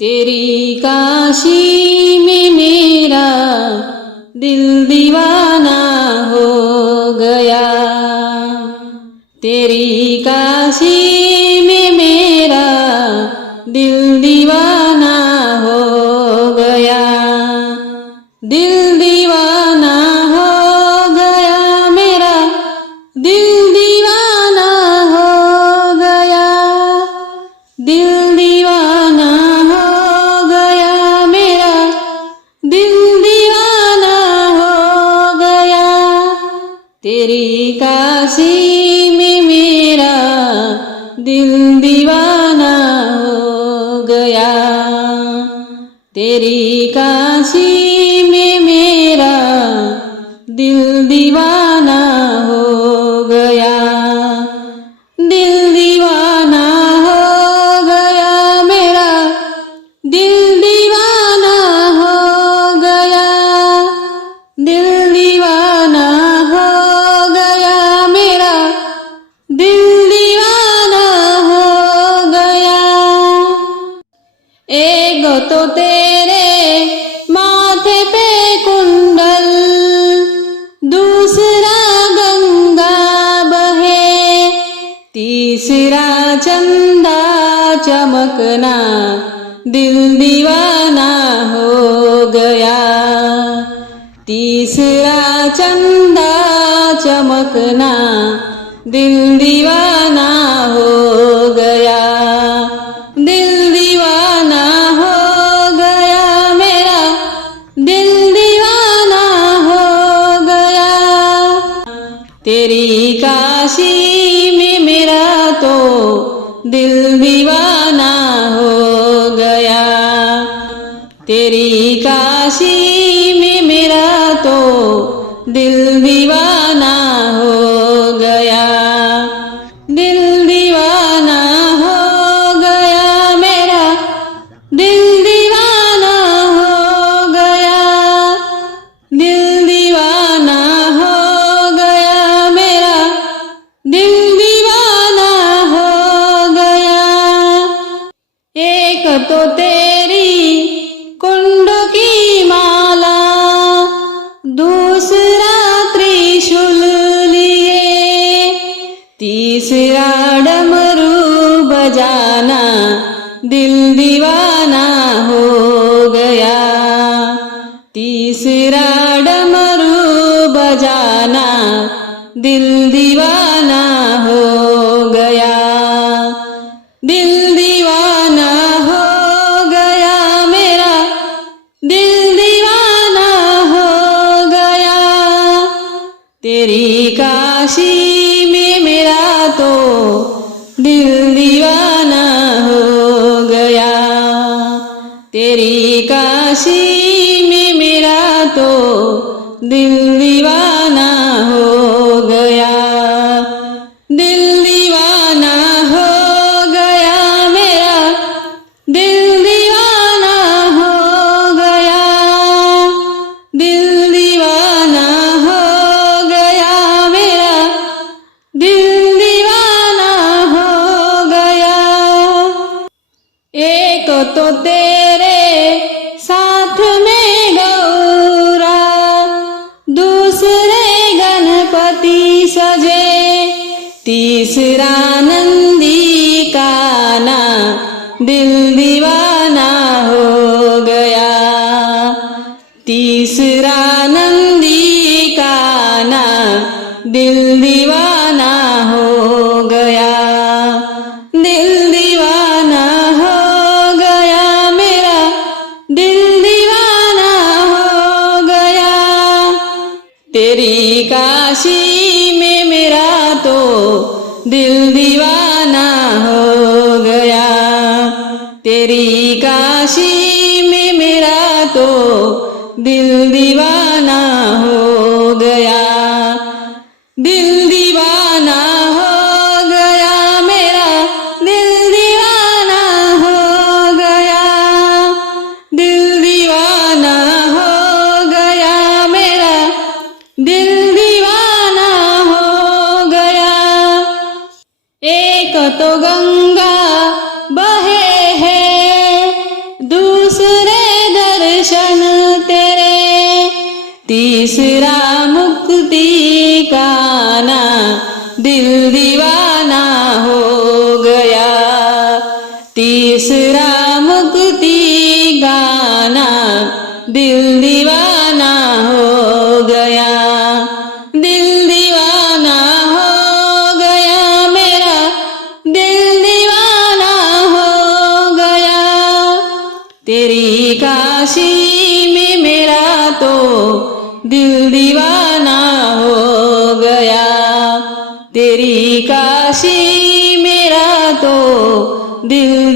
तेरी काशी में मेरा दिल दीवाना हो गया। तेरी काशी में मेरा दिल दीवाना तेरी काशी में मेरा दिल दीवाना हो गया। तेरी काशी में मेरा दिल दीवाना चमकना, दिल दीवाना हो गया। तीसरा चंदा चमकना, दिल दीवाना हो गया। दिल दीवाना हो गया मेरा, दिल दीवाना हो गया। तेरी काशी में मेरा तो दिल दीवाना हो गया। तेरी काशी में मेरा तो दिल दीवाना हो तो तेरी कुंड की माला, दूसरा त्रिशूल लिए। तीसरा डमरू बजाना, दिल दीवाना हो गया। तीसरा डमरू बजाना, दिल दीवाना हो काशी में मेरा तो दिल दीवाना हो गया। तेरी काशी में मेरा तो दिल तीसरा नंदी काना दिल दीवाना हो गया। तीसरा नंदी काना दिल दीवाना हो गया। दिल दीवाना हो गया मेरा, दिल दीवाना हो गया। तेरी काशी में मेरा तो दिल दीवाना हो गया। तेरी काशी में मेरा तो दिल दीवाना हो गया। गंगा बहे है। दूसरे दर्शन तेरे। तीसरा मुक्ति काना दिल दीवाना हो गया। तीसरा मुक्ति गाना दिल दीवाना काशी में मेरा तो दिल दीवाना हो गया। तेरी काशी मेरा तो दिल